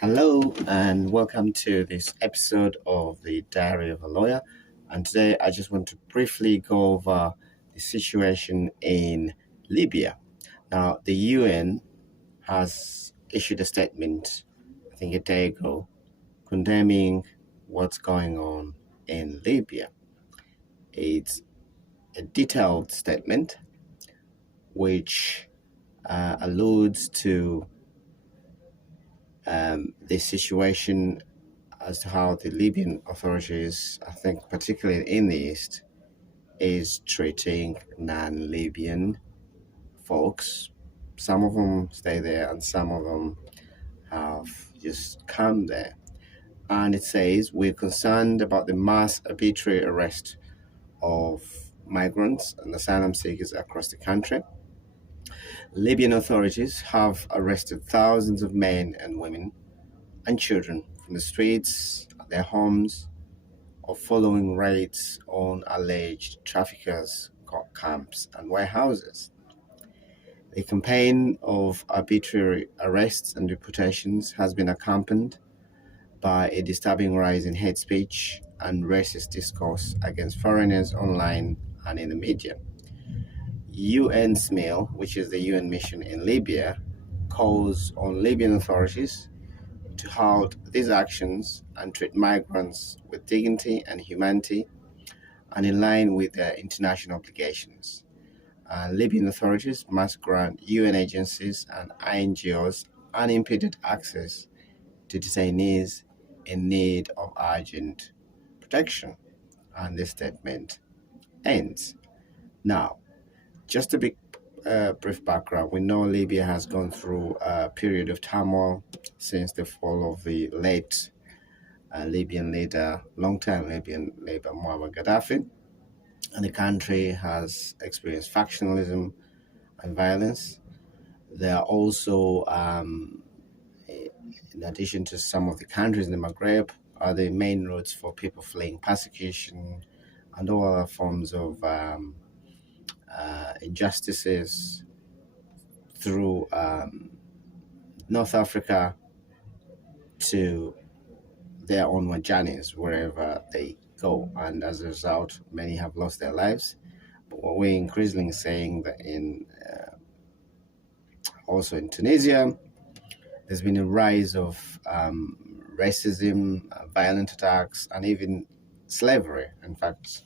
Hello and welcome to this episode of the Diary of a Lawyer. And today I just want to briefly go over the situation in Libya. Now, the UN has issued a statement, I think a day ago, condemning what's going on in Libya. It's a detailed statement which alludes to the situation as to how the Libyan authorities, I think particularly in the east, is treating non-Libyan folks. Some of them stay there and some of them have just come there. And it says, we're concerned about the mass arbitrary arrest of migrants and asylum seekers across the country. Libyan authorities have arrested thousands of men and women and children from the streets, their homes, or following raids on alleged traffickers' camps and warehouses. The campaign of arbitrary arrests and deportations has been accompanied by a disturbing rise in hate speech and racist discourse against foreigners online and in the media. UN SMIL, which is the UN mission in Libya, calls on Libyan authorities to halt these actions and treat migrants with dignity and humanity and in line with their international obligations. Libyan authorities must grant UN agencies and NGOs unimpeded access to detainees in need of urgent protection. And this statement ends. Now, just a brief background. We know Libya has gone through a period of turmoil since the fall of the late Libyan leader, long-time Libyan leader Muammar Gaddafi, and the country has experienced factionalism and violence. There are also, in addition to some of the countries in the Maghreb, are the main routes for people fleeing persecution and all other forms of injustices through North Africa to their onward journeys wherever they go, and as a result, many have lost their lives. But what we're increasingly saying that also in Tunisia, there's been a rise of racism, violent attacks, and even slavery. In fact,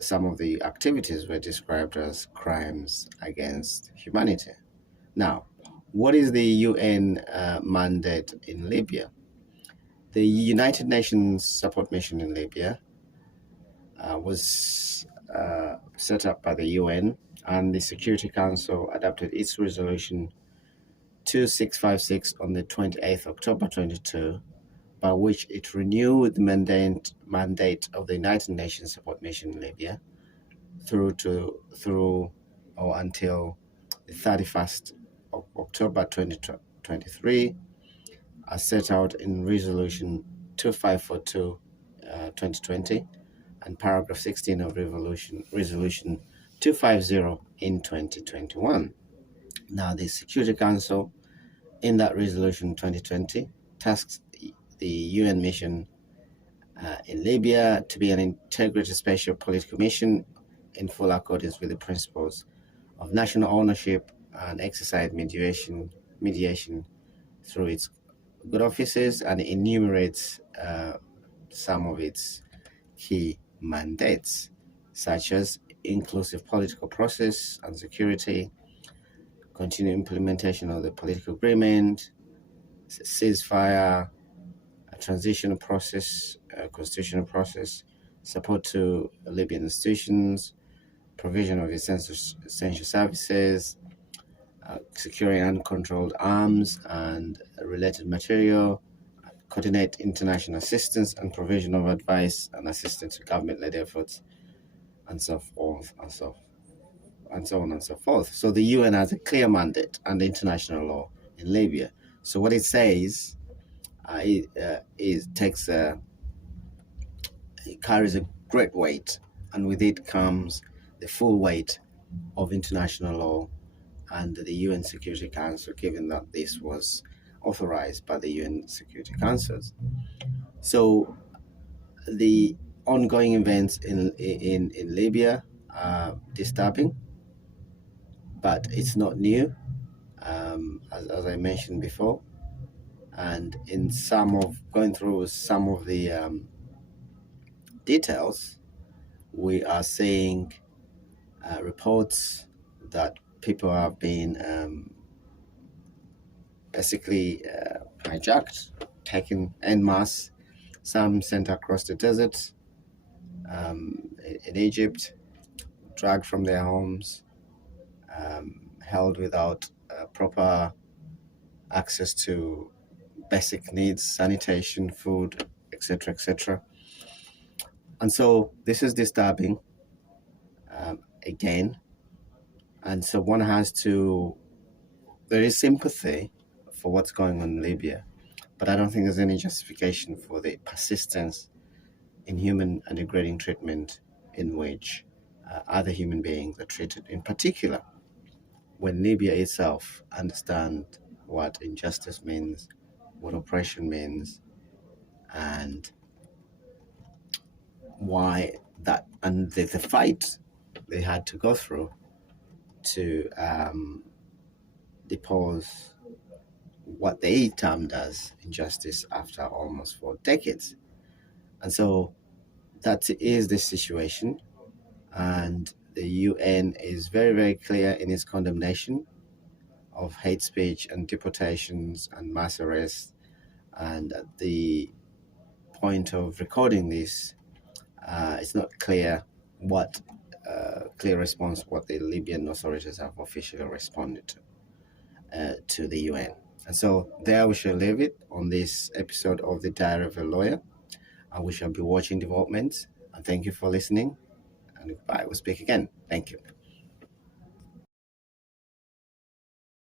some of the activities were described as crimes against humanity. Now, what is the UN mandate in Libya? The United Nations support mission in Libya was set up by the UN, and the Security Council adopted its resolution 2656 on the 28th October 22, by which it renewed the mandate of the United Nations support mission in Libya through or until the 31st of October 2023, as set out in Resolution 2542 2020 and paragraph 16 of Resolution 250 in 2021. Now, the Security Council, in that Resolution 2020, tasks the UN mission in Libya to be an integrated special political mission in full accordance with the principles of national ownership and exercise mediation through its good offices, and enumerates some of its key mandates, such as inclusive political process and security, continued implementation of the political agreement, ceasefire, a transitional process, a constitutional process, support to Libyan institutions, provision of essential services, securing uncontrolled arms and related material, coordinate international assistance and provision of advice and assistance to government-led efforts, and so forth, and so on and so forth. So the UN has a clear mandate under international law in Libya. So what it says, it carries a great weight, and with it comes the full weight of international law and the UN Security Council, given that this was authorized by the UN Security Council. So the ongoing events in Libya are disturbing, but it's not new, as I mentioned before. And in going through some of the details, we are seeing reports that people have been basically hijacked, taken en masse, some sent across the desert in Egypt, dragged from their homes, held without proper access to basic needs, sanitation, food, etc., etc. And so this is disturbing again. And so one has to, there is sympathy for what's going on in Libya, but I don't think there's any justification for the persistence inhuman and degrading treatment in which other human beings are treated, in particular when Libya itself understands what injustice means, what oppression means, and why that, and the fight they had to go through to depose what they termed as injustice after almost 4 decades. And so that is the situation. And the UN is very, very clear in its condemnation of hate speech and deportations and mass arrests. And at the point of recording this, it's not clear what clear response what the Libyan authorities have officially responded to the UN. And so there we shall leave it on this episode of The Diary of a Lawyer. And we shall be watching developments. And thank you for listening. And goodbye. We'll speak again. Thank you.